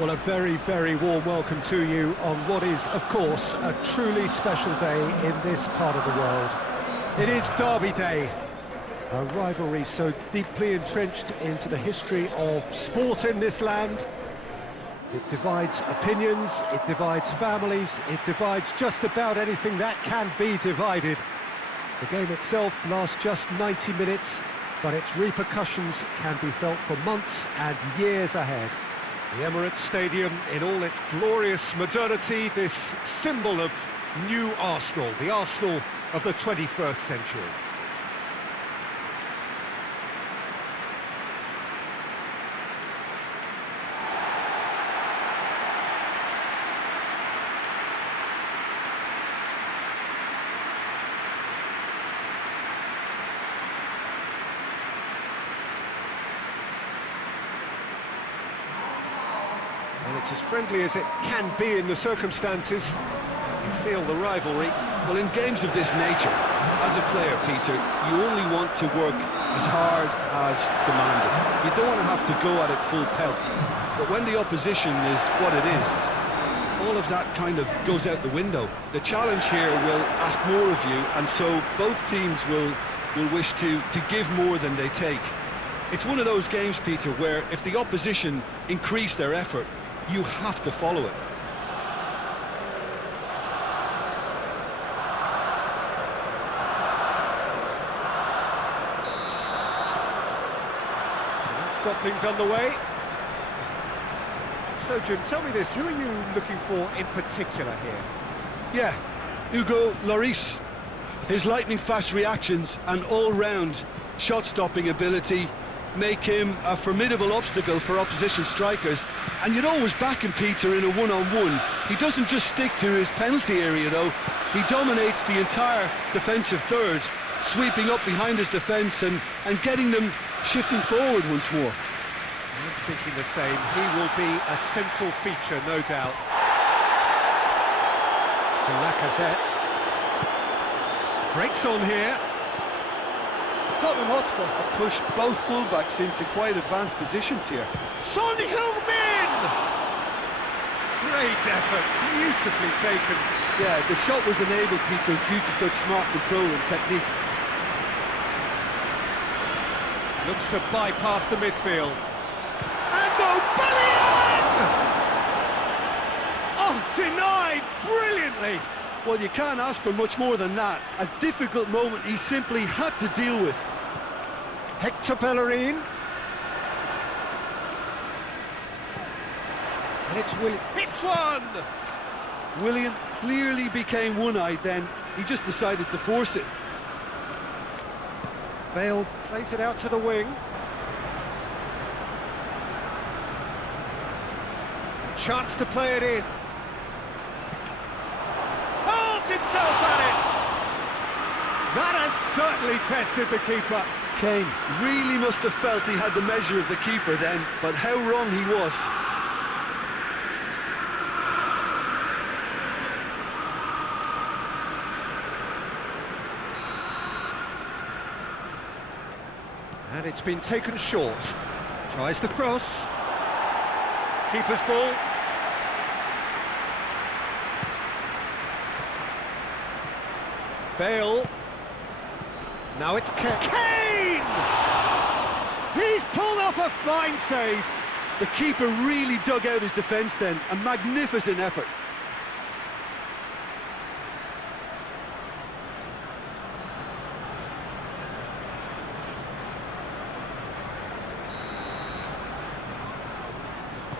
Well, a very, very warm welcome to you on what is, of course, a truly special day in this part of the world. It is Derby Day, a rivalry so deeply entrenched into the history of sport in this land. It divides opinions, it divides families, it divides just about anything that can be divided. The game itself lasts just 90 minutes, but its repercussions can be felt for months and years ahead. The Emirates Stadium, in all its glorious modernity, this symbol of new Arsenal, the Arsenal of the 21st century. And it's as friendly as it can be in the circumstances. You feel the rivalry. Well, in games of this nature, as a player, Peter, you only want to work as hard as demanded. You don't want to have to go at it full pelt. But when the opposition is what it is, all of that kind of goes out the window. The challenge here will ask more of you, and so both teams will wish to give more than they take. It's one of those games, Peter, where if the opposition increase their effort, you have to follow it. So that's got things underway. So, Jim, tell me this, who are you looking for in particular here? Yeah, Hugo Lloris. His lightning-fast reactions and all-round shot-stopping ability make him a formidable obstacle for opposition strikers, and you'd always back him, Peter, in a one-on-one. He doesn't just stick to his penalty area, though. He dominates the entire defensive third, sweeping up behind his defence and getting them shifting forward once more. I'm thinking the same. He will be a central feature, no doubt. The Lacazette breaks on here. Tottenham Hotspur have pushed both fullbacks into quite advanced positions here. Son Heung-min! Great effort, beautifully taken. Yeah, the shot was enabled, Peter, due to such smart control and technique. Looks to bypass the midfield. And Aubameyang! Oh, denied brilliantly! Well, you can't ask for much more than that. A difficult moment he simply had to deal with. Hector Bellerin. And it's Willian. Hits one! Willian clearly became one-eyed then. He just decided to force it. Bale plays it out to the wing. A chance to play it in. Hurls himself at it! That has certainly tested the keeper. Kane really must have felt he had the measure of the keeper then, but how wrong he was. And it's been taken short. Tries the cross. Keeper's ball. Bale. Now it's Kane! He's pulled off a fine save. The keeper really dug out his defence then. A magnificent effort.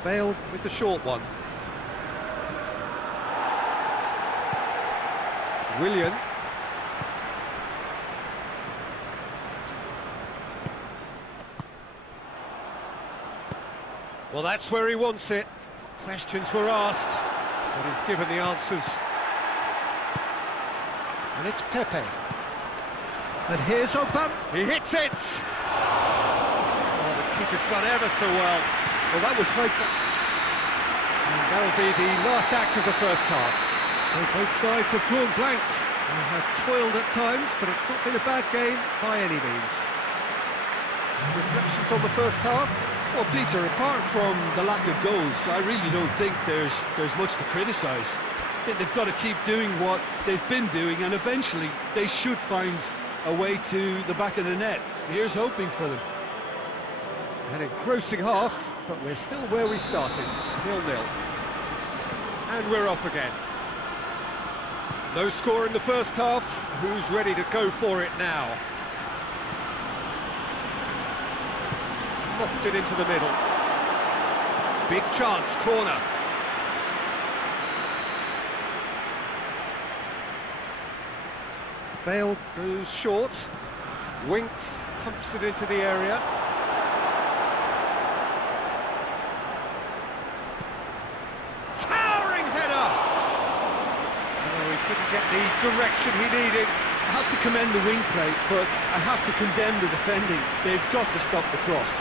Bale with the short one. Willian. Well, that's where he wants it. Questions were asked, but he's given the answers. And it's Pepe. And here's Aubameyang. He hits it! Oh, the keeper's done ever so well. Well, that was high. And that'll be the last act of the first half. So both sides have drawn blanks. They have toiled at times, but it's not been a bad game by any means. Reflections on the first half? Well, Peter, apart from the lack of goals, I really don't think there's much to criticise. They've got to keep doing what they've been doing, and eventually they should find a way to the back of the net. Here's hoping for them. An engrossing half, but we're still where we started, 0-0. And we're off again. No score in the first half. Who's ready to go for it now? Lofted into the middle. Big chance, corner. Bale goes short. Winks, pumps it into the area. Towering header! Oh, he couldn't get the direction he needed. I have to commend the wing play, but I have to condemn the defending. They've got to stop the cross.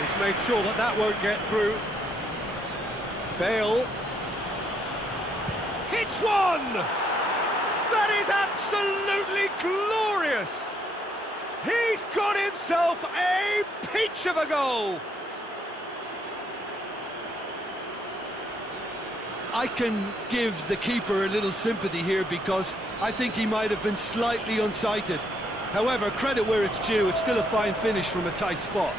He's made sure that that won't get through. Bale hits one! That is absolutely glorious! He's got himself a peach of a goal! I can give the keeper a little sympathy here because I think he might have been slightly unsighted. However, credit where it's due, it's still a fine finish from a tight spot.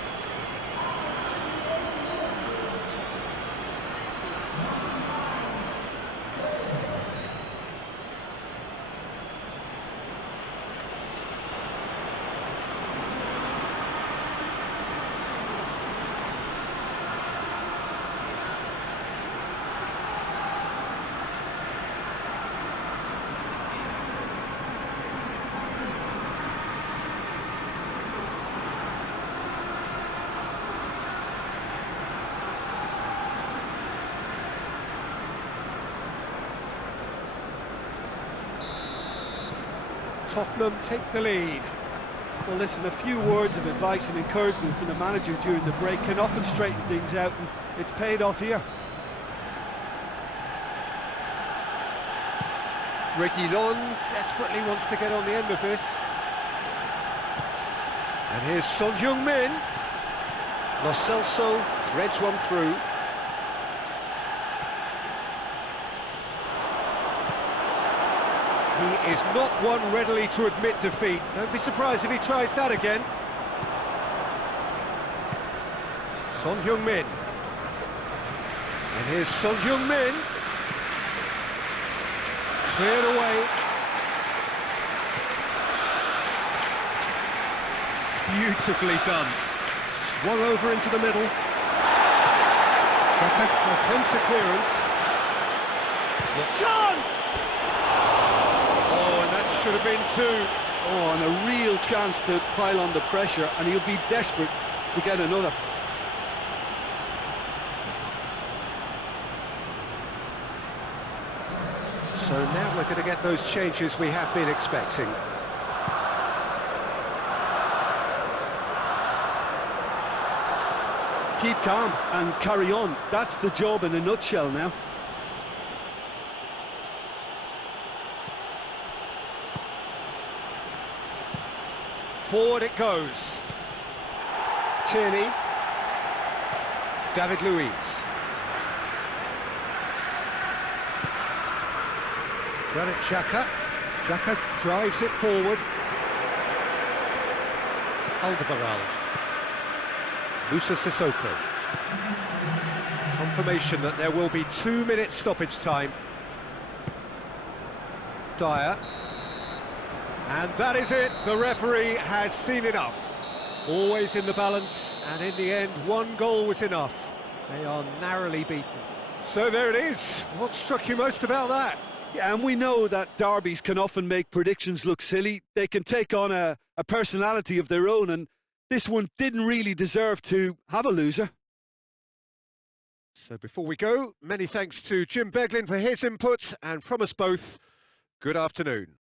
Tottenham take the lead. Well, listen, a few words of advice and encouragement from the manager during the break can often straighten things out, and it's paid off here. Reguilon desperately wants to get on the end of this. And here's Son Heung-min. Lo Celso threads one through. He is not one readily to admit defeat. Don't be surprised if he tries that again. Son Heung-min. And here's Son Heung-min. Cleared away. Beautifully done. Swung over into the middle. Xhaka attempts a clearance. Chance! Oh, and that should have been two. Oh, and a real chance to pile on the pressure, and he'll be desperate to get another. So now we're going to get those changes we have been expecting. Keep calm and carry on. That's the job in a nutshell now. Forward it goes. Tierney. David Luiz. Granit Xhaka. Xhaka drives it forward. Alderweireld. Musa Sissoko. Confirmation that there will be 2 minutes stoppage time. Dyer. And that is it. The referee has seen enough. Always in the balance, and in the end, 1 goal was enough. They are narrowly beaten. So there it is. What struck you most about that? Yeah, and we know that derbies can often make predictions look silly. They can take on a personality of their own, and this one didn't really deserve to have a loser. So before we go, many thanks to Jim Beglin for his input, and from us both, good afternoon.